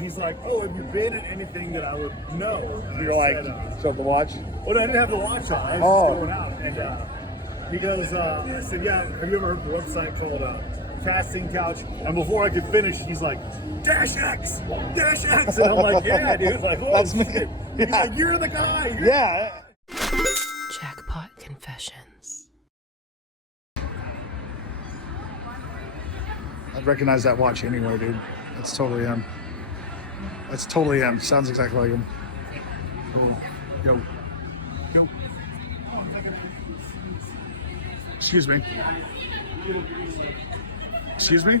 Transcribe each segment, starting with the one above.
He's like, oh, have you been at anything that I would know? And You're like, show up the watch? Well, I didn't have the watch on. I was just going out. And he goes, I said, yeah, have you ever heard of a website called Casting Couch? And before I could finish, he's like, Dash X! Dash X! And I'm like, yeah, dude. Like, That's me. Shit. He's like, you're the guy. Yeah. Jackpot Confessions. I'd recognize that watch anywhere, dude. That's totally him. That's totally him. Sounds exactly like him. Oh, yo. Yo. Excuse me. Excuse me?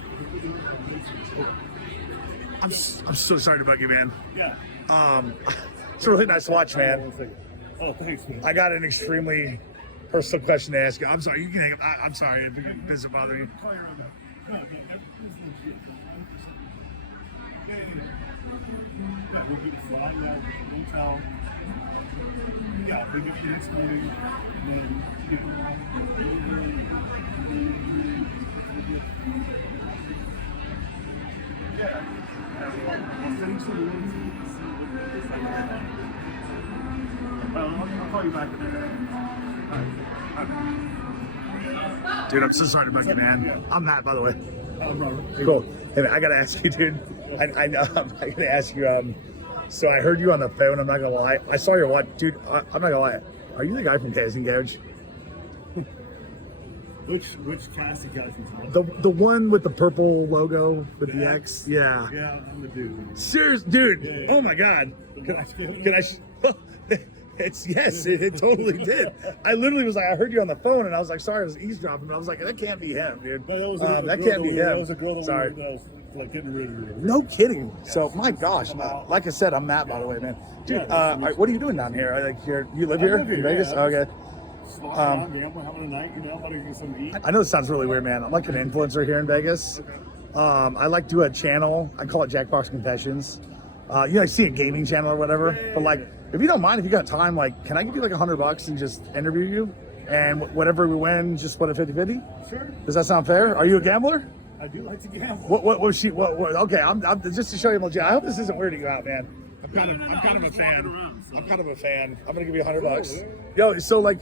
I'm so sorry to bug you, man. Yeah. It's a really nice watch, man. Oh, thanks, man. I got an extremely personal question to ask you. I'm sorry, you can hang up. I'm sorry if it doesn't bother you. Yeah, we'll get flying out of the hotel. Yeah, we get the next morning, and then, I'll call you back. Dude, I'm so sorry about you, man. Yeah. I'm Matt, by the way. Robert. Cool. And I gotta ask you, dude. I know. I gotta ask you. So I heard you on the phone. I'm not gonna lie. I saw your watch, dude. I'm not gonna lie. Are you the guy from Casting Couch? Which casting couch you talking? The one with the purple logo with the X? Yeah. Yeah, I'm the dude. Serious, dude. Yeah. Oh my God. Can I? It's yes. It totally did. I literally was like, I heard you on the phone, and I was like, sorry, I was eavesdropping. But I was like, that can't be him, dude. That can't be him. That was a girl that sorry. that was like getting rid of you. No kidding. So my gosh, like I said, I'm Matt, by the way, man. Dude, what are you doing down here? Like, you live here in Vegas? Yeah. Okay. We're having a night, you know, I'm gonna get some to eat. I know this sounds really weird, man. I'm like an influencer here in Vegas. I like do a channel. I call it Jackpot Confessions. I see a gaming channel or whatever. Yeah. But like, if you don't mind, if you got time, like, can I give you like $100 and just interview you? And whatever we win, just split it 50-50? Sure. Does that sound fair? Are you a gambler? I do like to gamble. What okay, I'm just to show you legit. I hope this isn't weirding you out, man. I'm kind of a fan. I'm kind of a fan. I'm gonna give you $100. Yo, so like,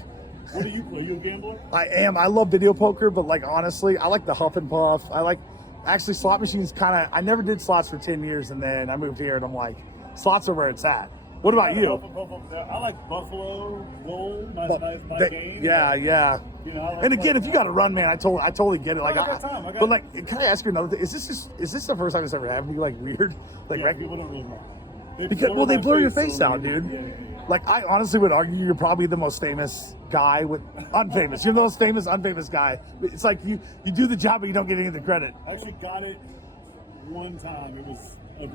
What are you a gambler? I am. I love video poker, but like honestly, I like the huff and puff. I like actually slot machines. I never did slots for 10 years, and then I moved here, and I'm like, slots are where it's at. What about you? I like Buffalo Gold. My game. Yeah. You know, I like And again, if you got to run, man, I totally get it. Like, I got time. but like, can I ask you another thing? Is this the first time it's ever happened to you? Like weird, like yeah, people don't really know. because they blur your face so out, dude. Yeah. Like, I honestly would argue you're probably the most famous guy with unfamous. You're the most famous unfamous guy. It's like you do the job, but you don't get any of the credit. I actually got it one time. It was a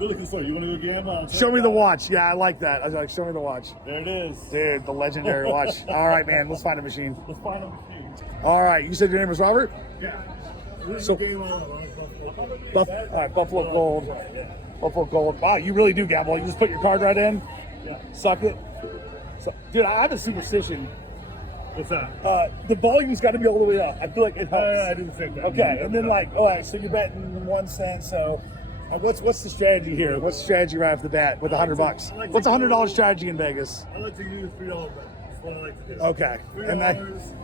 really good story. You want to go gamble? Show me the watch. Yeah, I like that. I was like, show me the watch. There it is. Dude, the legendary watch. All right, man. Let's find a machine. Let's find a machine. All right. You said your name was Robert? Yeah. So- Game on. All right, Buffalo Gold. Buffalo Gold. Wow, you really do gamble. You just put your card right in, Yeah. suck it. Dude, I have a superstition. What's that? The volume's got to be all the way up. I feel like it helps. I didn't think that. Okay, and then like, all right, so you're betting 1 cent. So, what's the strategy here? What's the strategy right off the bat with $100? What's a $100 strategy in Vegas? I like to use $3 bet. That's what I like to do. Okay, $3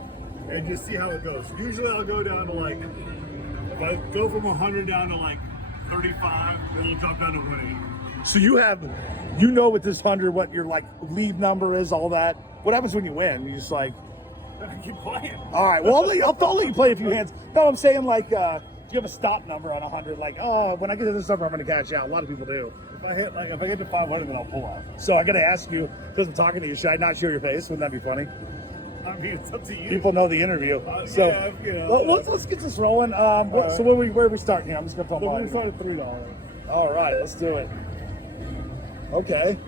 and just see how it goes. Usually I'll go down to like, if I go from 100 down to like 35, then it'll drop down to 180. So with this 100 what your like lead number is, all that. What happens when you win? You just like, I keep playing. all right. Well, I'll let you play a few hands. No, I'm saying like, do you have a stop number on 100? Like, oh, when I get to this number, I'm going to cash out. A lot of people do. If I get to 500, then I'll pull out. So I got to ask you, because I'm talking to you, should I not show your face? Wouldn't that be funny? I mean, it's up to you. People know the interview. So yeah, you know. let's get this rolling. So where are we starting here? I'm just going to So we put start at $3. All right, let's do it. Okay.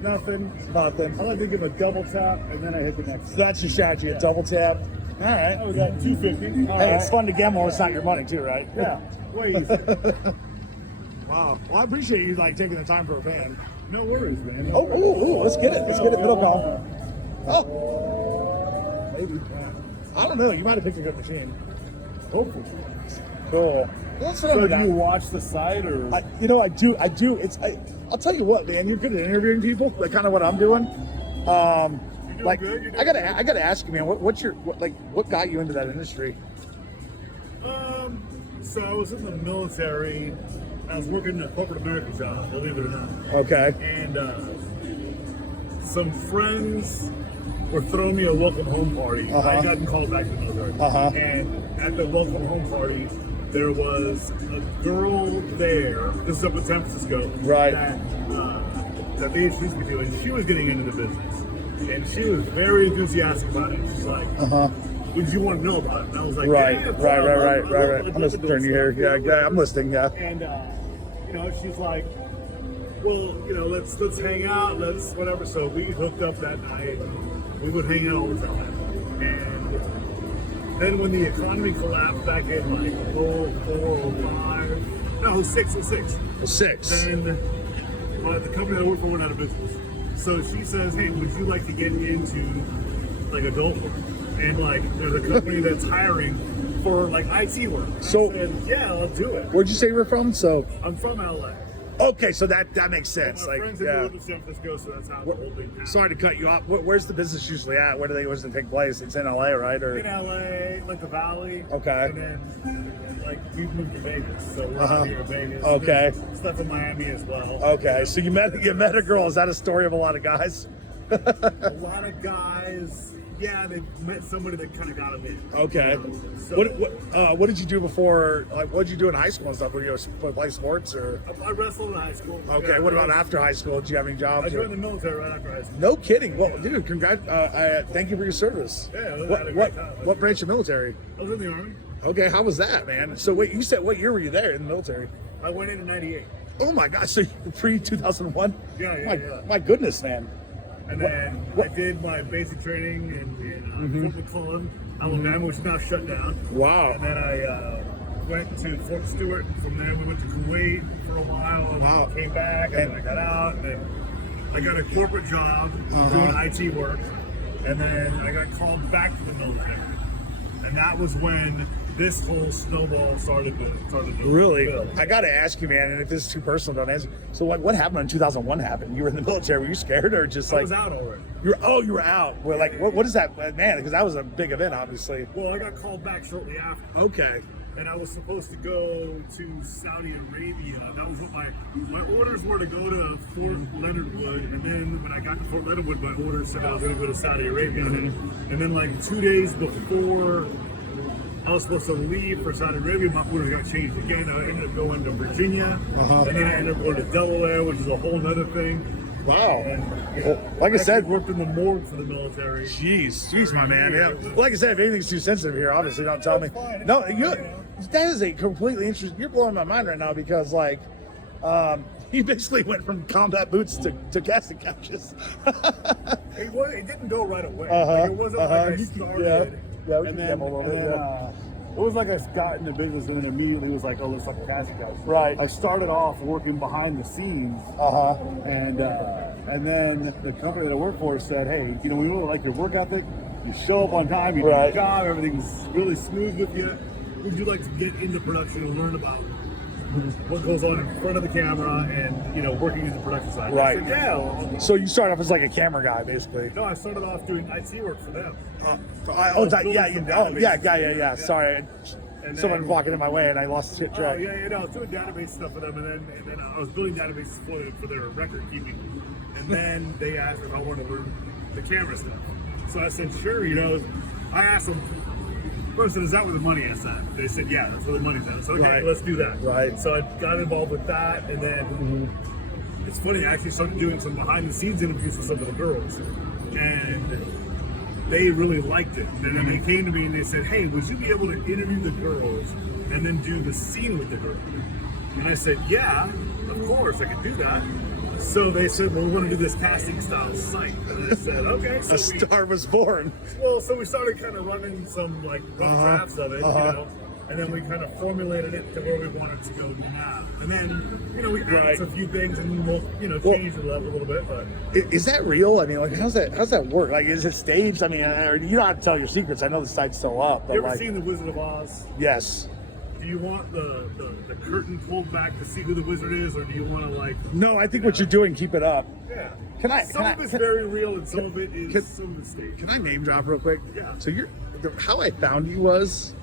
Nothing. Nothing. I like to give a double tap and then I hit the next. So that's your strategy, a double tap. All right. Oh, we got 250. Hey, it's fun to gamble when it's not your money too, right? Yeah, way easy. Wow. Well, I appreciate you like taking the time for a fan. No worries, man. Oh, let's get it. Let's get it. Middle call. Oh. Maybe. I don't know. You might have picked a good machine. Hopefully. Cool. That's So do you watch the site or? I do. I'll tell you what, man. You're good at interviewing people. Like kind of what I'm doing. Like good. I gotta ask you, man. What got you into that industry? So I was in the military. I was working in a corporate America job, believe it or not. Okay. And some friends were throwing me a welcome home party. I had gotten called back to the military. And at the welcome home party, there was a girl there. This is up in San Francisco. Right. That they introduced me to, and she was getting into the business. And she was very enthusiastic about it. She's like, would you want to know about it? And I was like, Right. right. I'm listening to you here. Yeah, I'm listening. Yeah. And she's like, well, let's hang out, let's whatever. So we hooked up that night. We would hang out all the time. And then when the economy collapsed back in like 04, 05, no, 06. Then the company I worked for went out of business. So she says, hey, would you like to get into like adulthood? And like there's a company that's hiring for like IT work. So I said, yeah, I'll do it. Where'd you say you were from? So I'm from LA. okay, so that makes sense. My Like friends yeah. live in San Francisco, so that's how the whole thing happened. Sorry to cut you off. Where's the business usually at? Where does it take place? It's in LA, right? Or In LA, like the Valley. Okay. And then like we've moved to Vegas, so we're out here in Vegas. Okay. There's stuff in Miami as well. okay, so you met a girl. Is that a story of a lot of guys? A lot of guys. Yeah, they met somebody that kind of got them in. Okay. So, What did you do before? Like, what did you do in high school and stuff? Were you play sports or? I wrestled in high school. Okay. Yeah, what about after high school? Did you have any jobs? I joined the military right after high school. No kidding. Well, dude, congrats. Thank you for your service. Yeah, I had a great time. What branch of military? I was in the Army. Okay, how was that, man? So wait, you said what year were you there in the military? I went in '98. Oh my gosh, so pre 2001? Yeah. My goodness, man. And then I did my basic training in Fort McClellan, Alabama, which is now shut down. Wow. And then I went to Fort Stewart. From there, we went to Kuwait for a while. And Wow. came back, and then I got out. And then I got a corporate job doing IT work. And then I got called back to the military. And that was when this whole snowball started to Really? build. I gotta ask you, man, and if this is too personal, don't answer. So what happened when 2001 happened? You were in the military. Were you scared or just I like was out already. you were out? Well, like what is that, man? Because that was a big event, obviously. Well, I got called back shortly after. Okay. And I was supposed to go to Saudi Arabia. That was what my orders were, to go to Fort Leonard Wood. And then when I got to Fort Leonard Wood, my orders said I was going to go to Saudi Arabia. And then like 2 days before I was supposed to leave for Saudi Arabia, my orders got changed again. I ended up going to Virginia. And then I ended up going to Delaware, which is a whole other thing. Wow. And Well, like I said, worked in the morgue for the military. Jeez, my man. Yeah. Well, like I said, if anything's too sensitive here, obviously don't tell me. That's fine. No, that is a completely interesting. You're blowing my mind right now because like, he basically went from combat boots to casting couches. It didn't go right away. Like, it wasn't like I started. Yeah, we and can then, demo a little and bit, then, it was like I got into business and then immediately was like, oh, let's talk casting couch. Right. I started off working behind the scenes, and then the company that I work for said, hey, we really like your work ethic. You show up on time, you do your job, everything's really smooth with you. Would you like to get into production and learn about what goes on in front of the camera and working in the production side? Right. I said, yeah. Well, So you started off as like a camera guy, basically. no, I started off doing IT work for them. Yeah. Sorry, And someone then- walking in my way and I lost track. Oh yeah, I was doing database stuff for them, and then I was building databases for their record keeping. And then they asked if I wanted to learn the camera stuff. So I said, sure. I asked them first, is that where the money is at? They said, yeah, that's where the money's at. So okay, Right. let's do that. Right. So I got involved with that, and then it's funny. I actually started doing some behind the scenes interviews with some of the girls, and they really liked it. And then they came to me and they said, hey, would you be able to interview the girls and then do the scene with the girls? And I said, yeah, of course, I could do that. So they said, well, we want to do this casting style site. And I said, okay. So A star was born. so we started kind of running some like rough drafts of it, and then we kind of formulated it to where we wanted to go now. And then, we added a few things and we'll, change the level a little bit. But Is that real? I mean, like, how's that work? Like, is it staged? I mean, you don't have to tell your secrets. I know the site's still up, but you ever like, seen The Wizard of Oz? yes. do you want the curtain pulled back to see who the wizard is, or do you want to like? No, I think what you're doing, keep it up. Yeah. Some of it's very real, and some of it is some of it's staged. Can I name drop real quick? Yeah. So how I found you was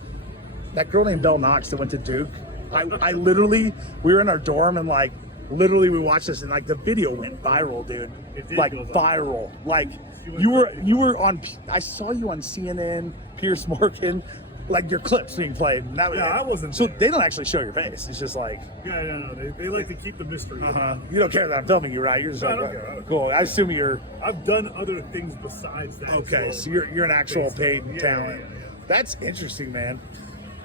that girl named Belle Knox that went to Duke. I literally, we were in our dorm and like literally we watched this and like the video went viral, dude. It did like go viral. Like you were on. I saw you on CNN, Piers Morgan. Like your clips being played. And that was, I wasn't. So there. they don't actually show your face. It's just like. Yeah, no. They like to keep the mystery. You don't care that I'm filming you, right? You're just No, like, I don't care. cool. I assume you're. I've done other things besides that. Okay, so you're an actual paid talent. Yeah. That's interesting, man.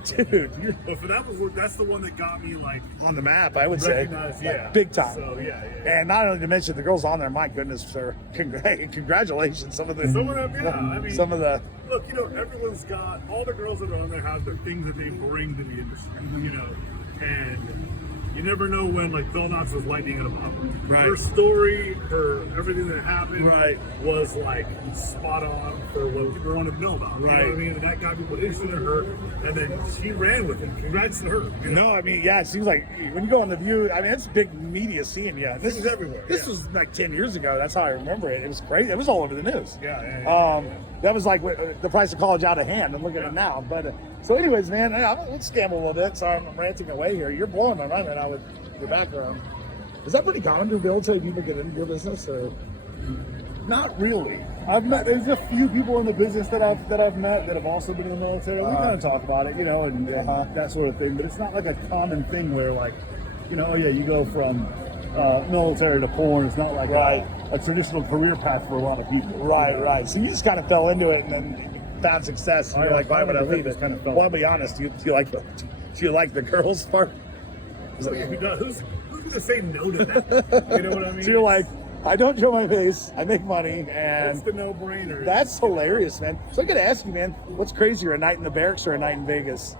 Dude, But for that's the one that got me like on the map, I would say. recognized, Like, big time. So yeah. And not only to mention the girls on there, my goodness, sir. Congratulations. Some of the. Some of them, yeah. I mean, some of the. Look, everyone's got all the girls that are on there have their things that they bring to the industry, and you never know when like Belle Knox was lighting it up. Right. Her story, everything that happened, Right. was like spot on for what people wanted to know about. You know what I mean? And that got people interested in her, and then she ran with it. Congrats to her. No, I mean, yeah, it seems like when you go on The View, I mean, it's big media seeing you. This is everywhere. This was like 10 years ago. That's how I remember it. It was crazy. It was all over the news. Yeah. That was like the price of college out of hand. I'm looking at it now. But so, anyways, man, let's scam a little bit. Sorry, I'm ranting away here. You're blowing my mind right now with your background. Is that pretty common to military people get into your business, or? Not really. There's a few people in the business that I've met that have also been in the military. We kind of talk about it, and that sort of thing. But it's not like a common thing where like, oh yeah, you go from military to porn. It's not like a traditional career path for a lot of people. Right. So you just kind of fell into it and then found success. And you're like, why would I leave it? Well, I'll be honest. Do you like the girls part? Who's going to say no to that? You know what I mean? So you're like, I don't show my face. I make money, and that's the no-brainer. That's hilarious, man. So I got to ask you, man, what's crazier, a night in the barracks or a night in Vegas?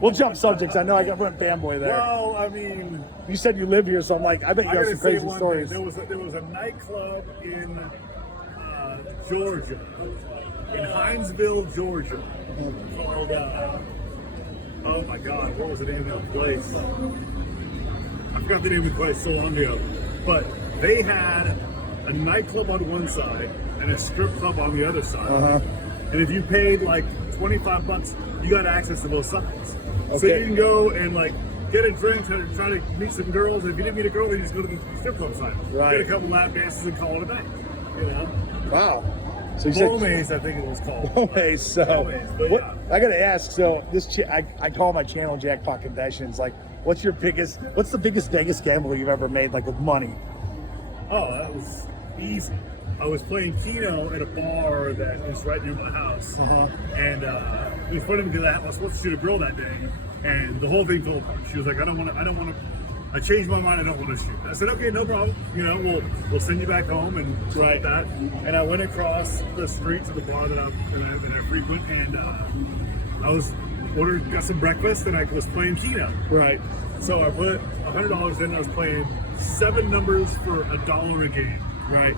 We'll jump subjects. I know I got one fanboy there. Well, I mean, you said you live here, so I'm like, I bet you have some crazy stories. There was a nightclub in Georgia, in Hinesville, Georgia, called. Oh my God, what was the name of that place? I forgot the name of the place so long ago, but they had a nightclub on one side and a strip club on the other side. And if you paid like $25, you got access to both sides. Okay. So you can go and like get a drink, try to meet some girls. And if you didn't meet a girl, then you just go to the strip club side. Right. Get a couple lap dances and call it a night. Wow. So Bomaze, I think it was called. Bomaze. So yeah. I got to ask. So this I call my channel Jackpot Confessions. Like, what's the biggest Vegas gamble you've ever made, like with money? Oh, that was easy. I was playing Keno at a bar that is right near my house, and it was funny because I was supposed to shoot a girl that day, and the whole thing fell apart. She was like, I don't want to. I changed my mind. I don't want to shoot. I said, okay, no problem. We'll send you back home and like that. And I went across the street to the bar that I frequent, and I got some breakfast, and I was playing Keno. Right. So I put $100 in. I was playing 7 numbers for $1 a game. Right.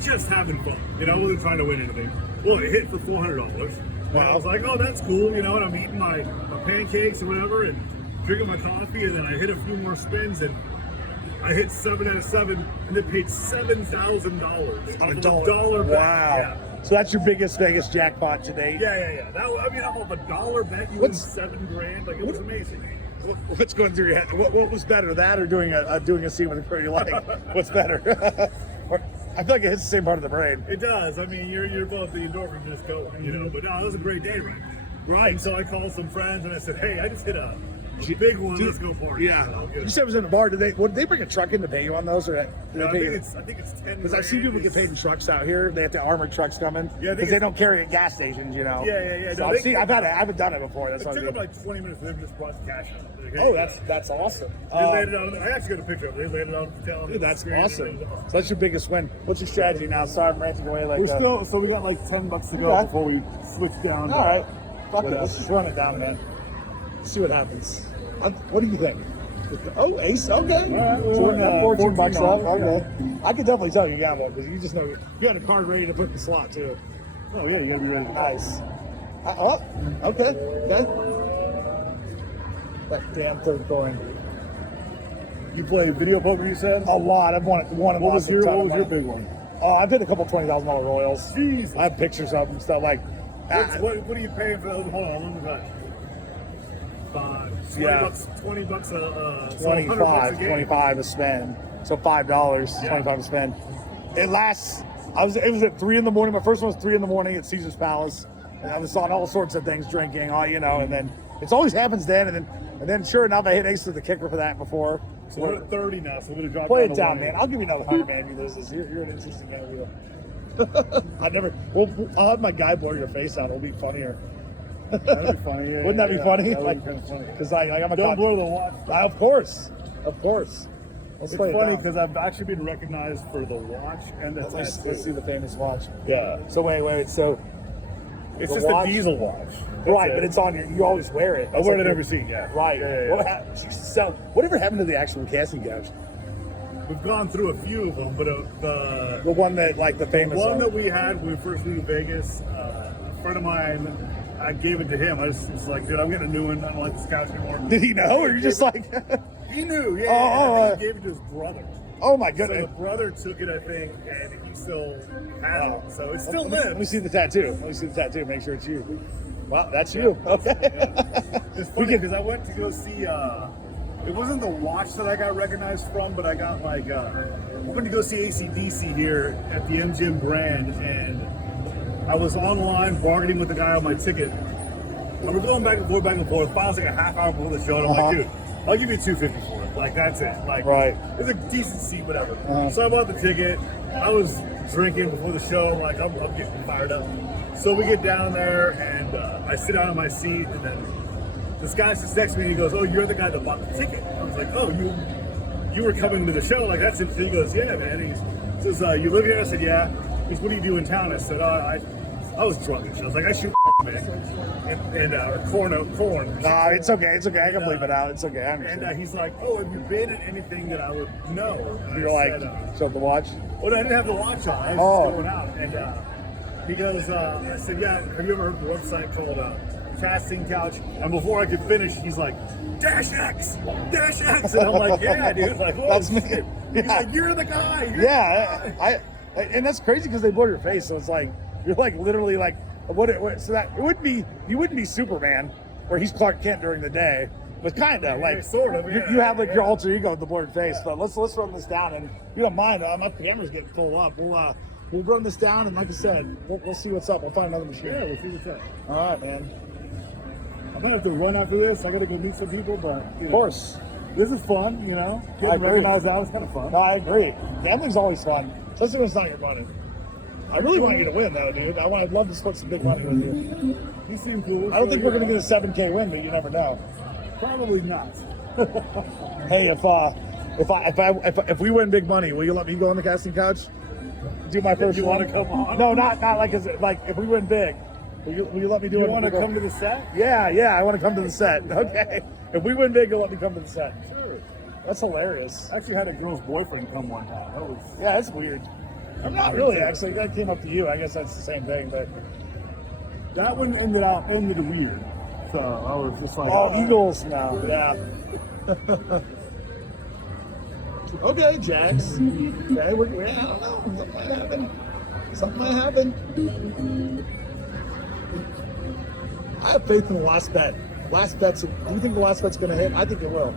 Just having fun. I wasn't trying to win anything. Well, it hit for $400. Wow. I was like, oh, that's cool. And I'm eating my pancakes or whatever and drinking my coffee. And then I hit a few more spins and I hit 7 out of 7 and it paid $7,000 on $1 bet. Wow. Yeah. So that's your biggest Vegas jackpot to date? Yeah. Off a $1 bet, you win $7,000. Like, it was amazing. What's going through your head? What was better, that or doing a scene with a girl you like? What's better? I feel like it hits the same part of the brain. It does. I mean, you're both the endorphins just going, But no, it was a great day, right? Right. And so I called some friends and I said, hey, I just hit a big one. Let's go party. Yeah. You said it was in a bar. Did they bring a truck in to pay you on those, or I think it's 10. Because I've seen people get paid in trucks out here. They have the armored trucks coming. Yeah. Because they don't carry at gas stations, Yeah. So I haven't done it before. That's it took them like 20 minutes for them to just brought the cash out. Oh, that's awesome. They laid it on. I actually got a picture of it. They laid it on the hotel. Dude, that's awesome. So that's your biggest win. What's your strategy now? Sorry, I'm ranting away like that. So we got like $10 to go before we switch down. All right. Fuck it. Let's just run it down, man. See what happens. What do you think? Oh, ace. Okay. All right, so we're at $14 up. Okay. I can definitely tell you gamble because you just know you had a card ready to put in the slot too. Oh yeah, you gotta be ready. Nice. Okay. That damn third coin. You play video poker, you said? A lot. I've won and What lost was a ton of your money. big one? I've hit a couple $20,000 royals. Jeez. I have pictures of them and stuff like. What are you paying for those? Hold on, let me back. 20 Yeah. bucks, 20 bucks so 100 bucks 25, a game. 25 a spend. So $5, Yeah. 25 a spend. It lasts. It was at 3 in the morning. My first one was 3 in the morning at Caesar's Palace, and I was on all sorts of things, drinking, all and then it always happens then, and then sure enough, I hit ace to the kicker for that before. So we're at 30 now, so we're gonna drop Play down it to down, 1. man. I'll give you another 100, man. If you lose this, you're an interesting guy. I never. Well, I'll have my guy blur your face out. It'll be funnier. That'd be funny. Yeah, Wouldn't that be funny? That would be kind of funny. Because I got my Don't blow the watch. Of course. Let's It's play it funny down. because I've actually been recognized for the watch and the Let's tattoo. see the famous watch. Yeah, So wait. So it's The just watch? a diesel watch. right, That's but it. it's on your. You always wear it. I It's wear like it your- every scene. Yeah, Right. Yeah. So whatever happened to the actual casting couch? We've gone through a few of them, but The one that like the famous one that we had when we first moved to Vegas, a friend of mine, I gave it to him. I just was like, dude, I'm getting a new one. I don't like this couch anymore. Did he know, or you just like? He knew, yeah. Oh, I think he gave it to his brother. Oh my So goodness. the brother took it, I think, and he still has it. So it still Let me lives. see the tattoo. Let me see the tattoo. Make sure it's you. Well, that's you. Okay. It's funny because I went to go see. It wasn't the watch that I got recognized from, but I got like. I went to go see AC/DC here at the MGM Grand, and I was online bargaining with the guy on my ticket. And we're going back and forth, Finally, it's like a half hour before the show, and I'm like, dude, I'll give you $250 for it. Like that's it. Like Right. it's a decent seat, whatever. So I bought the ticket. I was drinking before the show, like I'm getting fired up. So we get down there, and I sit down in my seat, and then this guy sits next to me, and he goes, "Oh, you're the guy that bought the ticket." I was like, "Oh, you were coming to the show? Like that's interesting." He goes, "Yeah, man." He says, "You live here?" I said, "Yeah." He goes, "What do you do in town?" I said, I was drunk and shit. I was like, "I shoot man, and corn." Nah, it's okay. It's okay. I can bleep it out. It's okay. I And understand. he's like, "Oh, have you been at anything that I would know?" And You're I like, said, show the watch. well, I didn't have the watch on. I was Oh. just going out. And he goes, I said, "Yeah, have you ever heard of a website called Casting Couch?" And before I could finish, he's like, "Dash X! Dash X!" And I'm like, "Yeah, dude." Like, whoa, That's me. shit. He's Yeah. like, "You're the guy." You're Yeah, the guy." and that's crazy because they blur your face, so it's like you're like literally like so that you wouldn't be Superman, where he's Clark Kent during the day, but kind of like sort of, you have like your alter ego with the blurred face. But let's run this down, and if you don't mind, my camera's getting full up. We'll run this down, and like I said, we'll see what's up. We'll find another machine. Yeah, we'll see what's up. All right, man. I'm gonna have to run after this. I gotta go meet some people, but Of course. this is fun. You know, I getting agree. recognized out is kind of fun. No, I agree. Gambling's always fun, especially when it's not your money. I really want you to win, though, dude. I'd love to split some big money with you. He seemed cool. I don't think we're gonna get a 7K win, but you never know. Probably not. Hey, if we win big money, will you let me go on the casting couch? Do my first you one? wanna come on? No, not like if we win big, will you let me do You it? want to come to the set? Yeah, I want to come to the set. Okay, if we win big, you'll let me come to the set. Sure. That's hilarious. I actually had a girl's boyfriend come one time. That was. Yeah, it's weird. I'm not really actually. That came up to you. I guess that's the same thing, but That one ended weird. So I was just like, Eagles now. Yeah. Okay, Jax. Okay, I don't know. Something might happen. Something might happen. I have faith in the last bet. Last bet's. Do you think the last bet's going to hit? I think it will.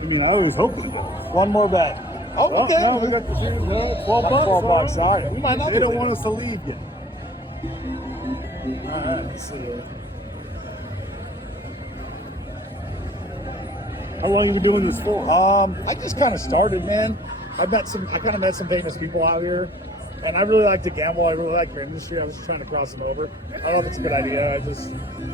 I mean, I was hoping. One more bet. Oh, Well, okay. no, we got the 12 bucks. 12 bucks. all All right. We might not They don't be want us to leave yet. All right. Let's see here. How long you been doing this for? I just kind of started, man. I kind of met some famous people out here, and I really like to gamble. I really like your industry. I was just trying to cross them over. I don't know if it's a good idea. I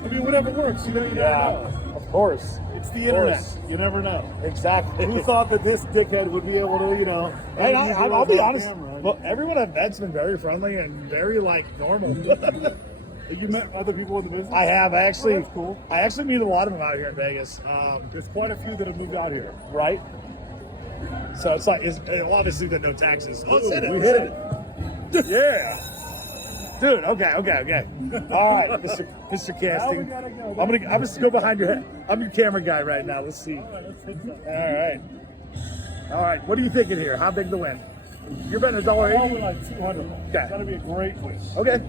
mean, whatever works. You never know. Of course. It's the internet. You never know. Exactly. Who thought that this dickhead would be able to, Hey, I'll be honest. Camera, Well, everyone I've met's been very friendly and very normal. Have you met other people in the business? I have. That's cool. I actually meet a lot of them out here in Vegas. There's quite a few that have moved out here. Right. So it's obviously that no taxes. Oh, Ooh, it's hit it. we It's hit hit it. Yeah. Dude, okay. All right, Mr. Casting. Now we gotta go. I'm just go behind your head. I'm your camera guy right now. Let's see. All right, let's hit that. All right. What are you thinking here? How big the win? You're betting $1.80? Probably like 200. Okay. It's gotta be a great wish. Okay.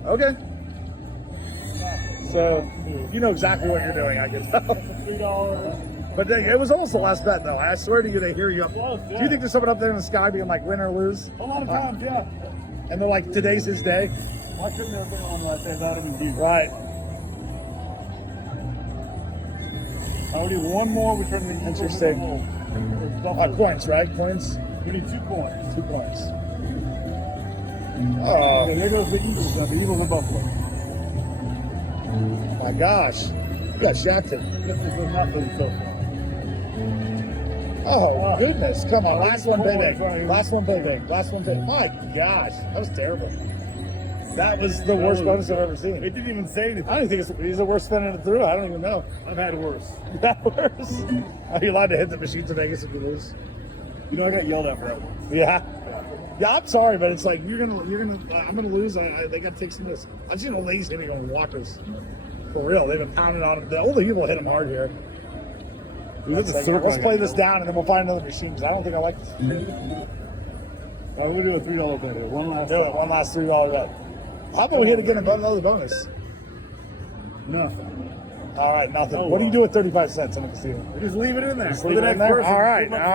So you know exactly what you're doing, I can tell. $3. But it was almost the last bet, though. I swear to you, they hear you up. Close, Do you think there's someone up there in the sky being like, win or lose? A lot of times, yeah. And they're like, today's his day? Why couldn't there have been one like that? Not even deep. Right. I already one more. We turn the Interesting. Coins, right? Coins? We need 2 coins. 2 coins. Okay, Oh, there goes the Eagles. The Eagles and Buffalo. my gosh. You got shafted. This is nothing so far. Oh, goodness. Come on. Last one, baby. Sorry. Last one, baby. Last one, baby. My gosh. That was terrible. That was the worst bonus I've ever seen. It didn't even say anything. I don't think he's the worst spinning it through. I don't even know. I've had worse. That worse. Are you allowed to hit the machines in Vegas if you lose? You know, I got yelled at for that one. Yeah. Yeah, I'm sorry, but it's like I'm gonna lose. They got to take some risks. I've seen old ladies hitting on walkers. For real, they've been pounding on it. The older people hit them hard here. Let's play this down and then we'll find another machine because I don't think I like this. All right, we're gonna do a $3 bet here. One last. Do it. One last $3 bet. How about we hit again and another bonus? Nothing. All right, nothing. Oh, What do you do with 35 cents in the casino? We just leave it in there. Just For leave the it in next there? person. All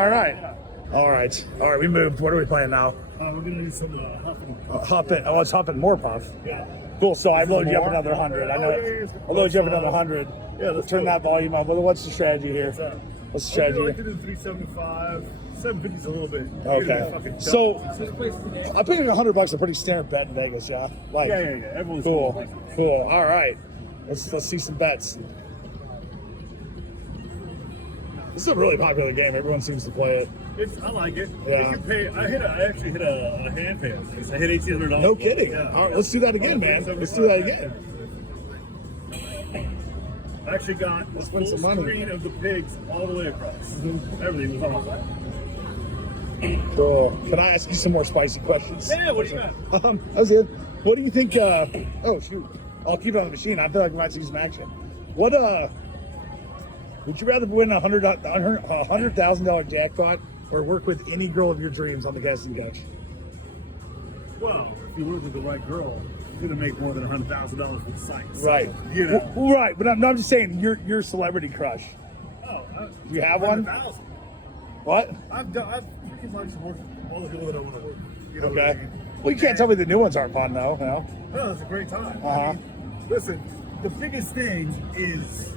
right. Yeah. All right. We moved. What are we playing now? We're gonna do some huffing. Huffing. Oh, it's Huffing more puff. Yeah. Cool. So I load you up More? another 100. I know. Oh, yeah. I'll load you up another 100. Yeah, let's turn do that it. volume up. What's the strategy here? What's the I'd like strategy? to do 375. 750's a little bit. Okay. So I think $100 a pretty standard bet in Vegas. Yeah. Like. Yeah. Everyone's Cool. All right. Let's see some bets. This is a really popular game. Everyone seems to play it. I like it. Yeah. You can pay. I actually hit a hand pay. I hit $1,800. No kidding. Yeah. All right, let's do that again, man. Let's do that again. I actually got a spend full some money. screen of the pigs all the way across. Everything was on. Cool. Can I ask you some more spicy questions? Yeah, what do you got? That's it. What do you think? Oh shoot! I'll keep it on the machine. I feel like we might see some action. What would you rather win $100,000 jackpot or work with any girl of your dreams on the casting couch? Well, if you work with the right girl, you're gonna make more than $100,000 for the site. So, Right. You know. Right. But I'm just saying your celebrity crush. Oh, Do you have one? 100,000. What? I've pretty much worked with all the people that I want to work with. You know what I Okay. mean? Well, you can't tell me the new ones aren't fun though. No. No, it's a great time. Uh-huh. Listen, the biggest thing is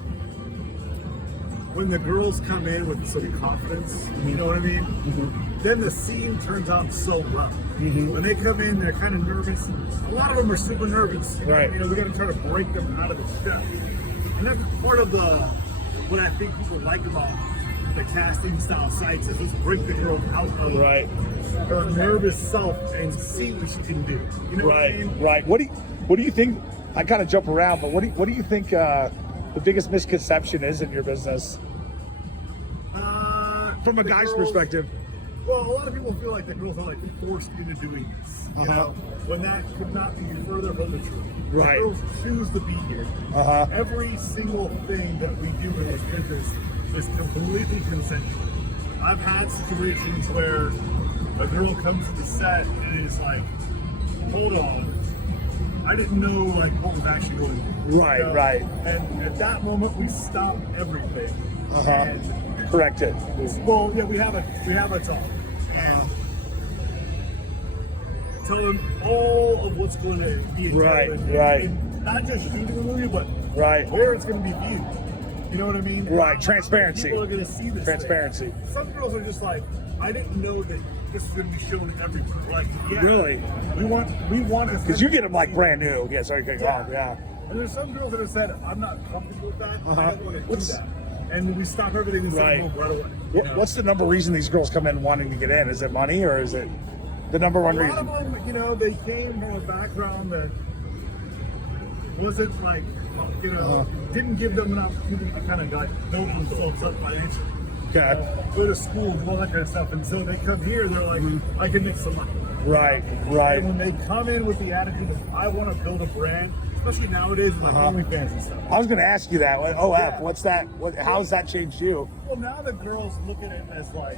when the girls come in with some confidence, you know what I mean? Then the scene turns out so well. When they come in, they're kind of nervous. A lot of them are super nervous. Right. You know, we got to try to break them out of the shell. And that's part of what I think people like about the casting style sites is let's break the girl out of her nervous self and see what she can do. You know what I mean? Right. What do you think? I kind of jump around, but what do you think the biggest misconception is in your business from a The guy's girls- perspective? Well, a lot of people feel like the girls are like forced into doing this. You know, when that could not be further from the truth. Right. The girls choose to be here. Every single thing that we do in this business is completely consensual. I've had situations where a girl comes to the set and is like, "Hold on, I didn't know like what was actually going on." Right, right. And at that moment, we stop everything. And Correct it. well, yeah, we have a talk and tell them all of what's going to be Right, and right. not just shooting the movie, but Right. where it's going to be viewed. You know what I mean? Right. Transparency. People are going to see this. Transparency. thing. Some girls are just like, I didn't know that this is going to be shown everywhere. Like, yeah, Really? We want Because you get them like brand new. Yeah, sorry, cut you off. Yeah. And there's some girls that have said, I'm not comfortable with that. I don't want to do What's- that. And we stop everything and Right. send them right away. you know? What's the number reason these girls come in wanting to get in? Is it money or is it the number one A lot reason? of them, you know, they came from a background that wasn't like, you know, didn't give them an opportunity to kind of like build themselves up financially. Go to school, do all that kind of stuff. And so they come here, they're like, I can make some money. Right. And when they come in with the attitude of, I want to build a brand, especially nowadays with like OnlyFans and stuff. I was going to ask you that. OF, what's that? How has that changed you? Well, now the girls look at it as like,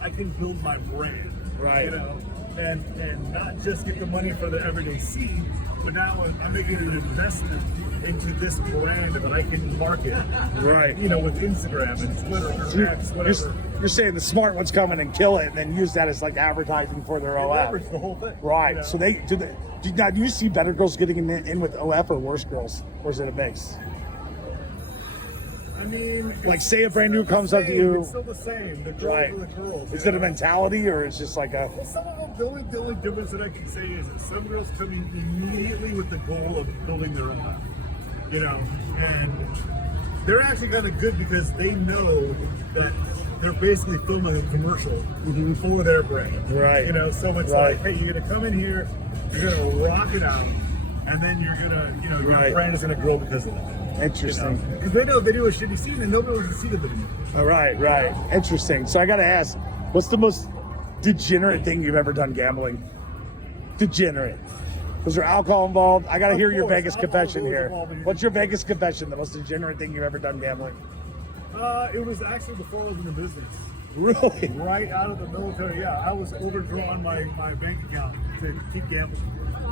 I can build my brand. Right. You know, and not just get the money for the everyday scene, but now I'm making an investment into this brand that I can market. Right. You know, with Instagram and Twitter or X, whatever. You're saying the smart ones come in and kill it and then use that as like advertising for their OF. Leverage the whole thing. Right. You know? So do you see better girls getting in with OF or worse girls? Or is it a mix? I mean, like, say a brand new comes up to you. It's still the same. The girls Right. are the girls. Is it a mentality or it's just like a? Well, some of them, the only difference that I can say is that some girls come in immediately with the goal of building their own life. You know, and they're actually kind of good because they know that they're basically filming a commercial for their brand. Right. You know, so it's like, hey, you're gonna come in here, you're gonna rock it out, and then you're gonna, you know, your brand is gonna grow because of that. Interesting. Because they know they do a shitty scene and nobody wants to see them anymore. All right. Interesting. So I got to ask, what's the most degenerate thing you've ever done gambling? Degenerate. Was there alcohol involved? I got to hear your Vegas confession here. What's your Vegas confession? The most degenerate thing you've ever done gambling? It was actually before I was in the business. Really? Right out of the military, yeah. I was overdrawn my bank account to keep gambling.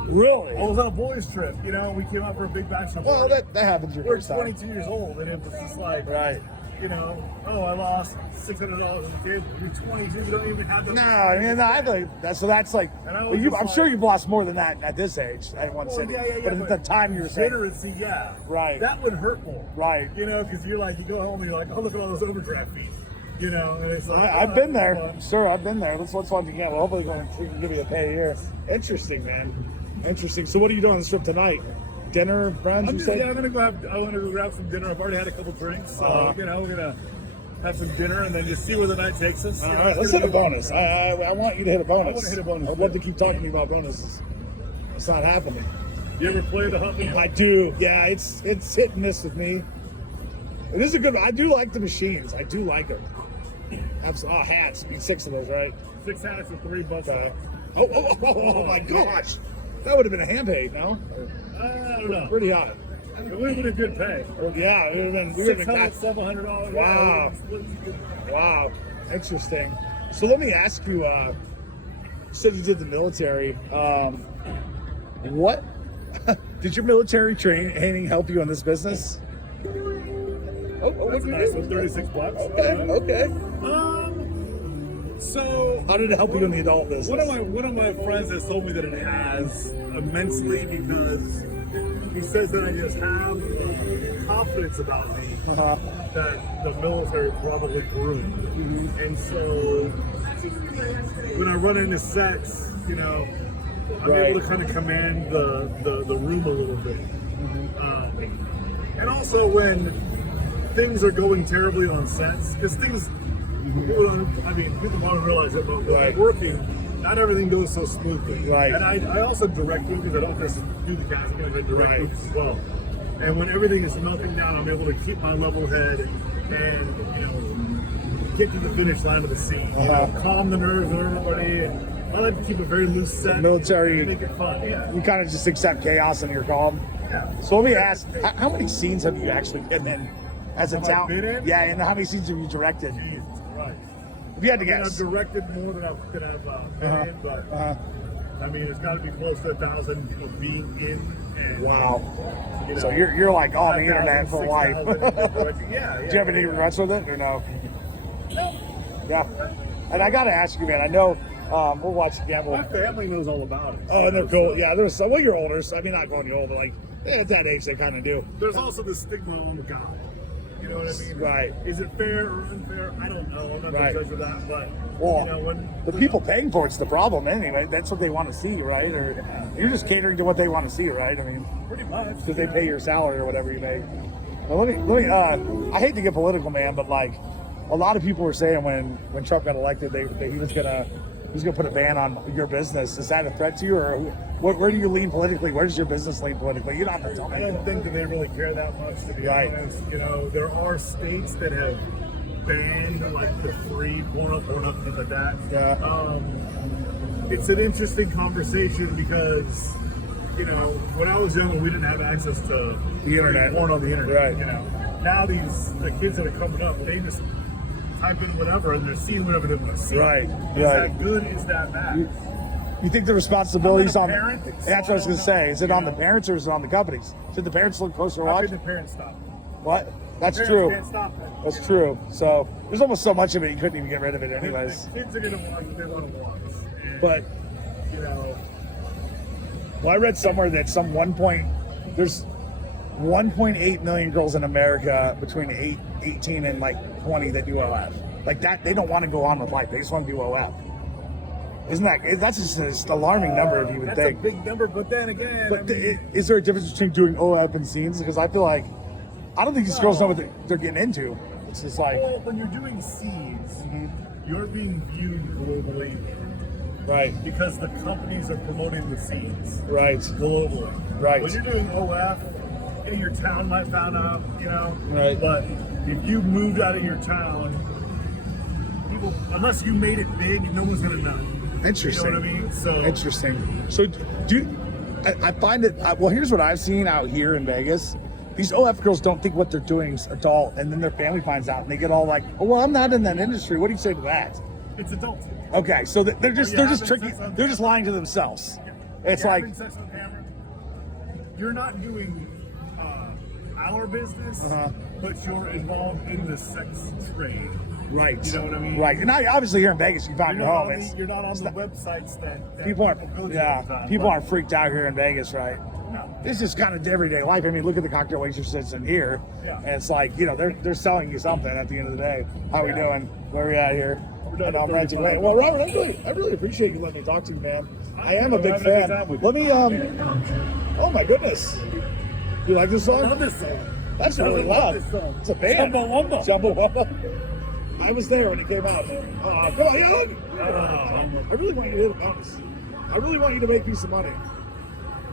Really? I was on a boys' trip, you know, we came out for a big bachelor party. Well, that happens your We're first time. 22 years old, and it was just like, Right. you know, oh, I lost $600 on the table. You're 22, you don't even have the. No, I mean, I think that's like. And I was Well, just I'm like- sure you've lost more than that at this age at one Well, city. yeah, but at the time you were saying. literacy, yeah. Right. That would hurt more. Right. You know, because you're like, you go home and you're like, oh, look at all those overdraft fees. You know, and it's like. I've been there. Sure, I've been there. Let's watch the game. Well, hopefully we can give you a pay here. Interesting, man. Interesting. So what are you doing on the trip tonight? Dinner, friends? I'm gonna go grab some dinner. I've already had a couple drinks, so you know, we're gonna have some dinner and then just see where the night takes us. All right, let's hit a bonus. I want you to hit a bonus. I want to hit a bonus. I'd love to keep talking to you about bonuses. It's not happening. You ever play the hunt? I do. Yeah, it's hit and miss with me. It is a good. I do like the machines. I do like them. Absolutely. Oh, hats. You need 6 of those, right? 6 hats and $3. Oh my gosh. That would have been a hand pay, no? I don't know. Pretty hot. It would have been a good pay. Yeah, it would have been. We would have been. $700. Wow. Wow. Interesting. So let me ask you. You said you did the military. What did your military training help you in this business? That's nice. So $36. Okay. So how did it help you in the adult business? One of my friends has told me that it has immensely because he says that I just have confidence about me that the military probably grew. And so when I run into sets, you know, I'm able to kind of command the room a little bit. And also when things are going terribly on sets, because things, people want to realize that when we're working, not everything goes so smoothly. Right. And I also direct movies. I don't just do the casting, I direct movies as well. And when everything is melting down, I'm able to keep my level head and you know, get to the finish line of the scene. You know, calm the nerves of everybody. And I like to keep a very loose set. Military, make it fun. Yeah. You kind of just accept chaos and you're calm. Yeah. So let me ask, how many scenes have you actually been in as a talent? Been in? Yeah, and how many scenes have you directed? Jesus Christ. If you had to I've guess. directed more than I've been in, but I mean, it's got to be close to 1,000 people being in. And, Wow. you know, So you're like on the internet for life. 6,000, yeah. Do you have any regrets with it or no? Yeah. And I got to ask you, man, I know we're watching Gamble. My family knows all about it. Oh, and they're cool. Yeah, there's some. Well, you're older, so I mean, not going you older. Like at that age, they kind of do. There's also the stigma on God. You know what I mean? Right. Is it fair or unfair? I don't know. I'm not the judge of that, but Well, you know, when the people paying for it's the problem anyway. That's what they want to see, right? Or you're just catering to what they want to see, right? I mean, pretty much because they pay your salary or whatever you make. Well, let me. I hate to get political, man, but like a lot of people were saying when Trump got elected, he was gonna put a ban on your business. Is that a threat to you, or where do you lean politically? Where does your business lean politically? You don't have to tell me. I don't think that they really care that much, to be honest. You know, there are states that have banned like for free Pornhub, things like that. Yeah. It's an interesting conversation because, you know, when I was younger, we didn't have access to The internet. porn on the internet. Right. You know, now the kids that are coming up, they just type in whatever and they're seeing whatever they want to see. Right, Is right. that good? Is that bad? You think the responsibility's I'm on? not a parent, That's what I was going to say. Is it on the Yeah. parents or is it on the companies? Should the parents look closer How watch? can the parents stop? What? That's Parents true. can't stop it. That's true. So there's almost so much of it you couldn't even get rid of it anyways. The kids are gonna watch what they want to watch. And, But you know, well, I read somewhere that there's 1.8 million girls in America between 18 and like 20 that do OF. Like that, they don't want to go on with life. They just want to do OF. Isn't that's just an alarming number if you would that's think. a big number. But then again, But I mean, is there a difference between doing OF and scenes? Because I feel like I don't think these girls know what they're getting into. It's just like well, when you're doing scenes, you're being viewed globally right, because the companies are promoting the scenes right, globally. Right. When you're doing OF, yeah, your town might find out, you know. Right. But if you moved out of your town, people, unless you made it big, no one's gonna know. Interesting. You know what I mean? So Interesting. So I find it. Well, here's what I've seen out here in Vegas. These OF girls don't think what they're doing is adult, and then their family finds out, and they get all like, "Oh, well, I'm not in that industry." What do you say to that? it's adult. Okay, so they're just Are you having tricky. sex on They're just lying to themselves. It's You're like having sex on camera. You're not doing our business, but you're involved in the sex trade. right, You know what I mean? right. And obviously here in Vegas, you found You're your not home. on the, you're not on the websites that People go aren't, to all the yeah, time, people but- aren't freaked out here in Vegas, right? No. This is kind of everyday life. I mean, look at the cocktail waitresses in here, Yeah. and it's like, you know, they're selling you something at the end of the day. How we doing? Where we at here? We're done And I'm at renting. 35. Well, Robert, I really appreciate you letting me talk to you, man. I am a I'm big having a good fan. time with you. Let me, oh my goodness, you like this I song? love this song. That's I really love loud. this song. It's a band. Chumbawamba. Chumbawamba. I was there when it came out. Come on, I really want you to hit a bonus. I really want you to make me some money.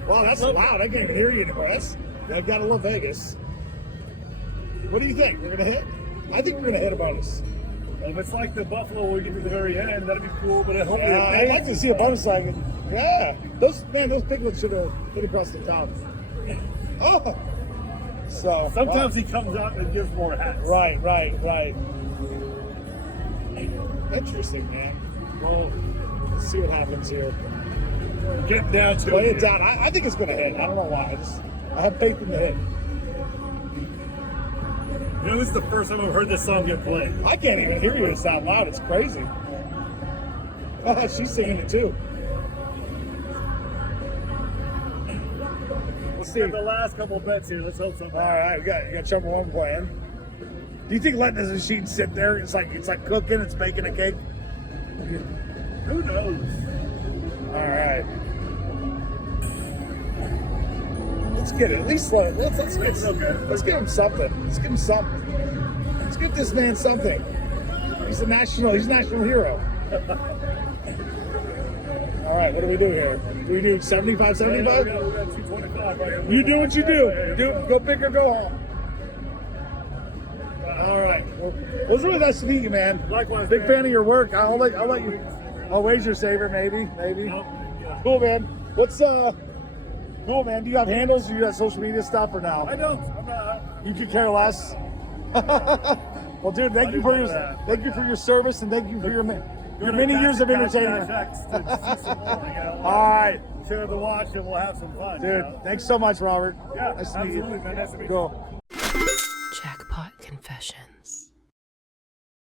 Wow, that's loud. I can't even hear you anymore. I've got to love Vegas. What do you think? We're gonna hit? I think we're gonna hit a bonus. If it's like the Buffalo we get to the very end, that'd be cool. But hopefully I'd like to see a bonus line. Yeah, those piglets should have hit across the town. Oh, so sometimes he comes out and gives more hats. Right. Interesting, man. Well, let's see what happens here. Get down to Play it. it down. I think it's going to hit. I don't know why. I have faith in the hit. You know, this is the first time I've heard this song get played. I can't even hear you. It's that loud. It's crazy. She's singing it too. Let's see. Got the last couple of bets here. Let's hope something. All right, you got number one playing. Do you think letting the machine sit there? It's like cooking. It's baking a cake. Who knows? All right. Let's get it. At least let's give him something. Let's give him something. Let's give this man something. He's a national hero. All right, what do we do here? Do we do 75, 75? We got 225 right here. You do what you do. Go big or go home. All right. Well, it was really nice to meet you, man. Likewise, Big man. fan of your work. I'll let you. I'll wager saver, maybe. Nope. Yeah. Cool, man. Cool, man. Do you have handles? Do you have social media stuff or no? I don't. I'm not. You could care less. Well, dude, thank you for your service and thank you for your many years of entertainment. All right, Share the watch and we'll have some fun. dude. You know? Thanks so much, Robert. Yeah, Nice to meet you. absolutely, man. Nice to meet you. Cool. Jackpot Confessions.